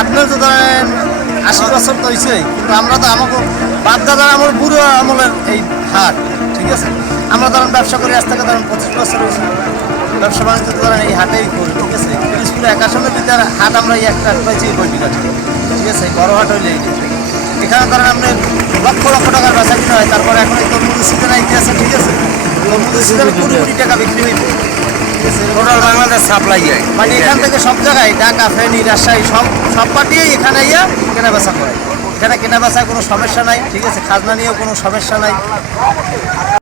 আপনার তো ধরেন আশি বছর তো হয়েছে কিন্তু আমরা তো আমাকে বাপ দাদার আমার বুড়ো আমলের এই হাট ঠিক আছে? আমরা ধরেন ব্যবসা করি, আজ থেকে ধরেন পঁচিশ বছর হয়েছে ব্যবসা বাণিজ্য তো ধরেন এই হাটেই করি, ঠিক আছে? স্কুলে একাশনের ভিতরে হাট আমরা এই একটা পাইছি বই বিঘা ঠিক আছে? বড় হাট হইলে এখানে ধরেন আপনার লক্ষ লক্ষ টাকার বেচা কিনা হয়, তারপরে এখন এই তরমুজের সিজন আইতে ঠিক আছে? তরমুজের সিজনে কোটি কোটি টাকা বিক্রি হইবে, ঠিক আছে? টোটাল বাংলাদেশ সাপ্লাই হয় মানে এখান থেকে সব জায়গায়, ঢাকা, ফেনি, রাজশাহী, সব সব পাঠিয়ে এখানে ইয়া কেনা বেচা করে। এখানে কেনা বেচার কোনো সমস্যা নাই, ঠিক আছে? খাজনা নিয়েও কোনো সমস্যা নাই।